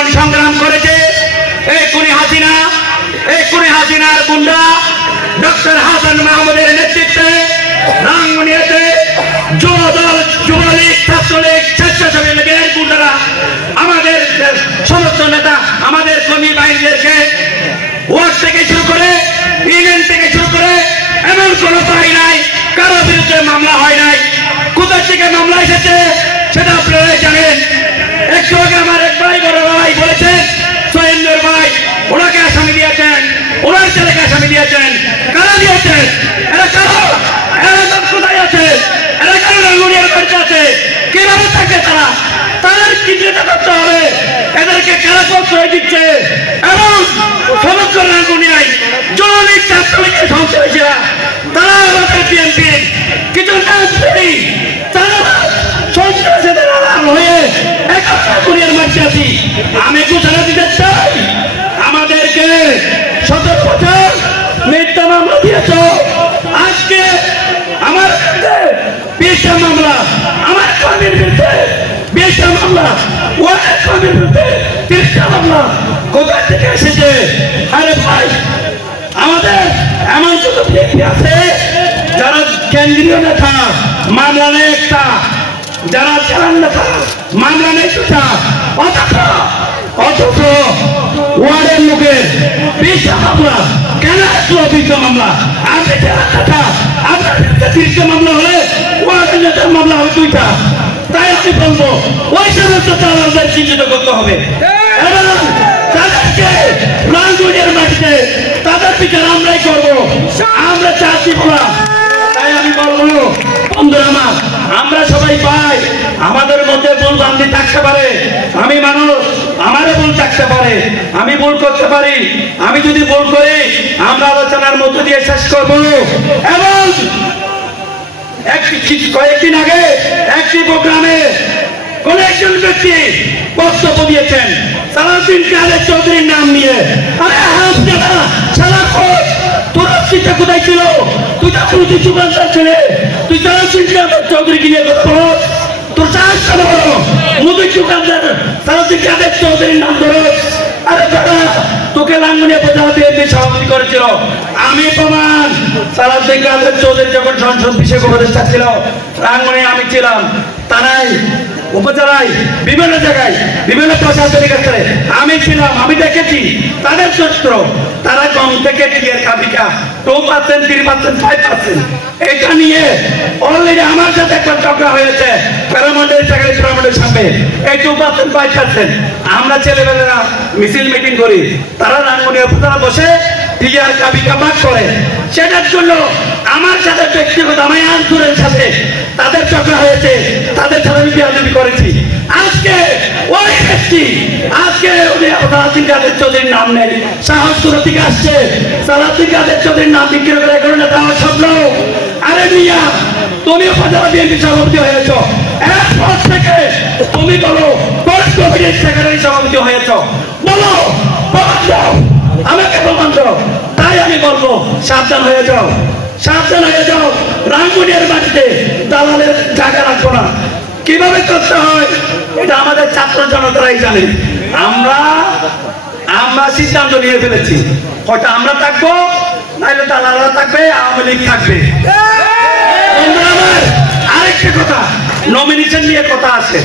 আন্দোলন সংগ্রাম করেছে এই খুনি হাসিনার গুন্ডা ডক্টর হাসান মাহমুদের নেতৃত্বে রাঙ্গুনিয়াতে যুবদল, যুবলীগ, ছাত্রলীগ, স্বেচ্ছাসেবী লীগের গুন্ডারা আমাদের সমস্ত নেতা, আমাদের কর্মী বাহিনীদেরকে ওয়ার্ড থেকে শুরু করে ইউনিয়ন থেকে শুরু করে এমন কোন পাই নাই কারো বিরুদ্ধে মামলা হয় নাই। কোথা থেকে মামলা এসেছে সেটা আপনারা জানেন। একটু আগে আমার এক ভাই, বড় ভাই বলেছেন সোহেন্দর ভাই ওনাকে আসামি দিয়েছেন, ওনার ছেলেকে আসামি দিয়েছেন। কারা দিয়েছেন? এরা কারো, এরা কোথায় আছে? এরা কারো রাঙ্গুনিয়ার বাড়িতে আছে। কিভাবে থাকে তারা? তাদের কি যেটা করতে হবে? এদেরকে কারা প্রশ্রয় দিচ্ছে? এবং সমগ্র রাঙ্গুনিয়ায় যৌলিক ছাত্রলীগের সন্ত্রাসীরা তারা আমাদের বিএনপির কিছু রাজনীতি তারা সন্ত্রাসীদের আড়াল হয়ে রাঙ্গুনিয়ার মাঠে আছি। আমি ঘোষণা দিতে চাই, আমাদেরকে 17 বছর মিথ্যা মামলা দিয়েছ, আজকে আমার বিরুদ্ধে 20টা মামলা, আমার কর্মীর বিরুদ্ধে 20টা মামলা, ওয়ার্ডের কর্মীর বিরুদ্ধে 30টা মামলা। কোথা থেকে এসেছে? আরে ভাই, আমাদের এমন কিছু ব্যক্তি আছে যারা কেন্দ্রীয় নেতা, মামলা নেই একটা, যারা জেলার নেতা, মামলা নেই দুটা, অথচ ওয়ার্ডের লোকের 20টা মামলা কেন আসলো? 20টা মামলা আপনি জেলার নেতা, আপনার 30টা মামলা হলে ওয়ার্ডের নেতার মামলা হবে 2টা। তাই আমি বলবো ওই সমস্ত চালানদের চিহ্নিত করতে হবে এবং তাদেরকে রাঙ্গুনিয়ার মাটিতে তাদের বিচার আমরাই করবো, আমরা চাচ্ছি না। তাই আমি বলবো বন্ধুরা আমার, আমরা সবাই পাই, আমাদের মধ্যে ভুল ভ্রান্তি থাকতে পারে, আমি মানুষ, আমারও ভুল থাকতে পারে, আমি ভুল করতে পারি। আমি যদি ভুল করি আমরা আলোচনার মধ্য দিয়ে শেষ করবো। এবং কয়েকদিন আগে একটি প্রোগ্রামে কোন একজন ব্যক্তি বক্তব্য দিয়েছেন সালাউদ্দিন কাদের চৌধুরীর নাম নিয়ে। আরে তোর চিন্তা কোথায় ছিল? তুই তো প্রতি সুকান্তার ছেলে, তুই সালাউদ্দিন কাদের চৌধুরীকে নিয়ে কথা বলো, তোর সাহস কেন বলো? মোদি সুকান্তার সালাউদ্দিন কাদের চৌধুরীর নাম ধরো। আরে দাদা, তোকে রাঙ্গুনিয়া উপজেলা বিএনপি সভাপতি করেছিল, আমি প্রমাণ। সালাউদ্দিন কাদের চৌধুরী যখন সংসদ বিষয়ক উপদেষ্টা ছিল রাঙ্গুনিয়া আমি ছিলাম, তারাই উপজেলায় বিভিন্ন জায়গায় বিভিন্ন প্রশাসনিক স্তরে আমি ছিলাম, আমি দেখেছি তাদের চরিত্র। তারা কম থেকে টিকের কাবিকা 2%, 3%, 5%, এটা নিয়ে অলরেডি আমার সাথে একটা ঝগড়া হয়েছে প্যারামন্ডের চাকরি প্যারামন্ডের সামনে। এই 2%, 5% আমরা ছেলেবেলেরা মিছিল মিটিং করি, তারা রাঙ্গুনিয়া উপজেলা বসে টিয়ার কাবিকা ভাগ করে। সেটার জন্য আমার সাথে ব্যক্তিগত আমার আন্দোলনের সাথে তাদের ঝগড়া হয়েছে, তাদের সাথে আমি বিয়াদবি করেছি। আজকে ওই ব্যক্তি আজকে সালাউদ্দিন কাদের চৌধুরীর নাম নেই, সাহস কোথা থেকে আসছে? সালাউদ্দিন কাদের চৌধুরীর নাম বিক্রি করে এগুলো নেতা আমার স্বপ্ন। আরে মিয়া, তুমি উপজেলা বিএনপি সভাপতি হয়েছ, এরপর থেকে তুমি বলো কমিটির সেক্রেটারি সভাপতি হয়েছ, বলো প্রমাণ দাও, আমাকে প্রমাণ দাও। তাই আমি বলবো সাবধান হয়ে যাও, সাবধান হয়ে যাও। রাঙ্গুনিয়ার মাটিতে দালালের জায়গা রাখবো না। কিভাবে করতে হয় এটা আমাদের ছাত্র জনতারাই জানে। আমরা সিদ্ধান্ত নিয়ে ফেলেছি, হয়তো আমরা থাকবো, নাইলে দালালরা থাকবে, আওয়ামী লীগ থাকবে। আরেকটা কথা, নমিনেশন নিয়ে কথা আছে।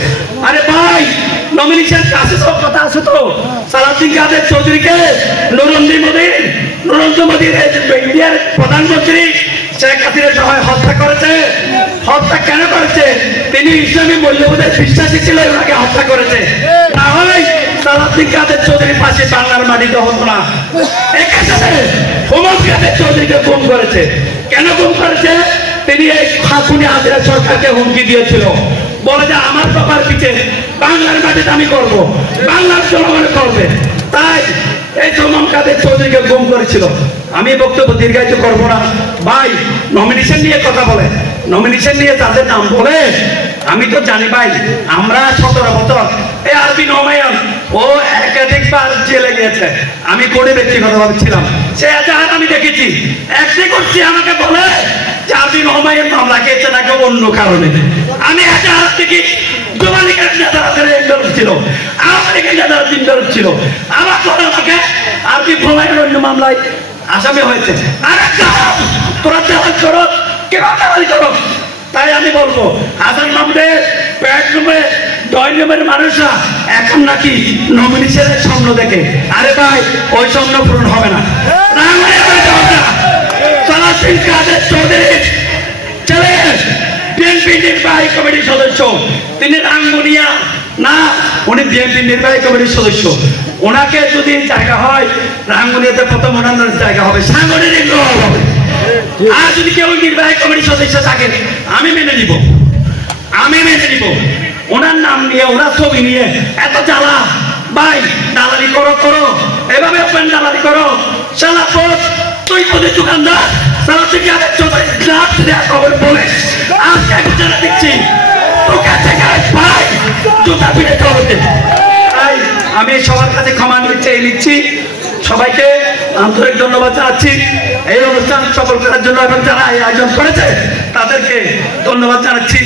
আরে ভাই, নমিনেশন কাছে সব কথা আছে তো। সালাউদ্দিন কাদের চৌধুরীকে নরেন্দ্র মোদীর ইন্ডিয়ার প্রধানমন্ত্রী শেখ হাসিনার সময় হত্যা করেছে। হত্যা কেন করেছে? তিনি ইসলামী মূল্যবোধের বিশ্বাসী ছিল, ওনাকে হত্যা করেছে। না হয় সালাউদ্দিন কাদের চৌধুরীর পাশে বাংলার মাটিতে হতো না। একই সাথে হুমায়ুন কাদের চৌধুরীকে গুম করেছে। কেন গুম করেছে? তিনি এই খুনি হাসিনা সরকারকে হুমকি দিয়েছিল, বলে যে আমার বাবার পিছে বাংলার মাটিতে আমি করবো, বাংলার জনগণ করবে। তাই এই হুমায়ুন কাদের চৌধুরীকে গুম করেছিল। আমি বক্তব্য দীর্ঘায়িত করবো না ভাই, নমিনেশন নিয়ে কথা বলে, নমিনেশন নিয়ে তাদের নাম বলে। আমি তো জানি ভাই, আমরা 17 বছর এই আরবি নৌমায়ন ও একাধিকবার জেলে গিয়েছে, আমি কোর্টে ব্যক্তিগতভাবে ছিলাম, সে এজাহার আমি দেখেছি। একটি করছি আমাকে বলে চারদিন হুমায়ুন মামলা খেয়েছে নাকি অন্য কারণে। আমি একটা হাত থেকে যুবলীগের নেতারা ছিল, আওয়ামী লীগের নেতারা 3 ছিল, আমার কথা আমাকে আর কি হুমায়ুন অন্য মামলায় আসামি হয়েছে। আরে তোরা চালাক করো, কেন চালাকি করো? তাই আমি বলবো হাসান মাহমুদের প্ল্যাটফর্মে ড্রয়িং রুমের মানুষরা এখন নাকি নমিনেশনের স্বপ্ন দেখে। আরে ভাই ওই স্বপ্ন পূরণ হবে না। সালাউদ্দিন কাদের চৌধুরী ছেলে বিএনপি নির্বাহী কমিটির সদস্য, তিনি রাঙ্গুনিয়া না, উনি বিএনপি নির্বাহী কমিটির সদস্য। ওনাকে যদি জায়গা হয় রাঙ্গুনিয়াতে প্রথম ওনার জায়গা হবে, সাংগঠনিক হবে। আর যদি কেউ নির্বাহী কমিটির সদস্য থাকে আমি মেনে নিব, আমি মেনে নিব। ওনার নাম নিয়ে ওনার ছবি নিয়ে এত জ্বালা ভাই, দালালি করো করো, এভাবে ওপেন দালালি করো। শালা বোস তুই কোথায় দোকানদার, শালা তুই আগে চোখের গ্লাস দেয়া খবর বলে আজকে আমি জানা দিচ্ছি তোকে থেকে ভাই জুতা পিঠে খবরতে। তাই আমি সবার কাছে ক্ষমা নিচ্ছি, সবাইকে আন্তরিক ধন্যবাদ জানাচ্ছি এই অনুষ্ঠান সফল করার জন্য এবং যারা এই আয়োজন করেছে তাদেরকে ধন্যবাদ জানাচ্ছি।